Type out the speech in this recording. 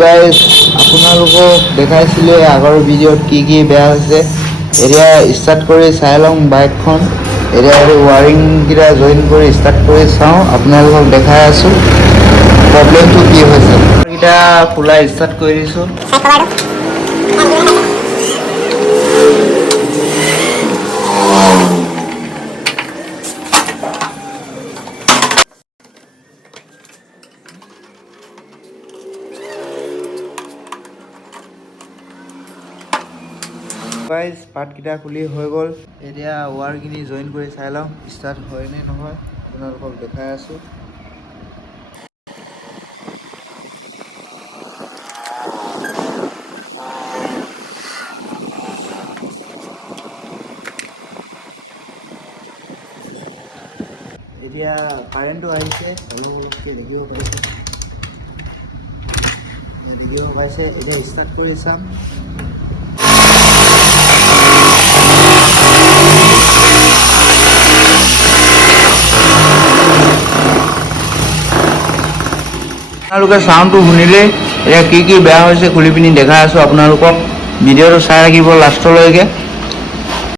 Guys আপোনালোকক দেখাইছিলোঁ আগৰ ভিডিঅ'ত কি বেয়া হৈছে। এতিয়া ষ্টাৰ্ট কৰি চাই লওঁ বাইকখন। এতিয়া ৱাৰিংকেইটা জইন কৰি ষ্টাৰ্ট কৰি চাওঁ, আপোনালোকক দেখাই আছোঁ প্ৰব্লেমটো কি হৈছে। এইকেইটা খোলা ষ্টাৰ্ট কৰি দিছোঁ। গাইজ পাৰ্টকেইটা খুলি হৈ গ'ল। এতিয়া ৱাৰখিনি জইন কৰি চাই লওঁ ষ্টাৰ্ট হয় নে নহয়, আপোনালোকক দেখাই আছোঁ। এতিয়া কাৰেণ্টটো আহিছে, অলপকৈ দেখিব পাইছে। এতিয়া ষ্টাৰ্ট কৰি চাম। আপোনালোকে চাউণ্ডটো শুনিলেই এতিয়া কি বেয়া হৈছে খুলি পিনি দেখাই আছোঁ আপোনালোকক। ভিডিঅ'টো চাই ৰাখিব লাষ্টলৈকে।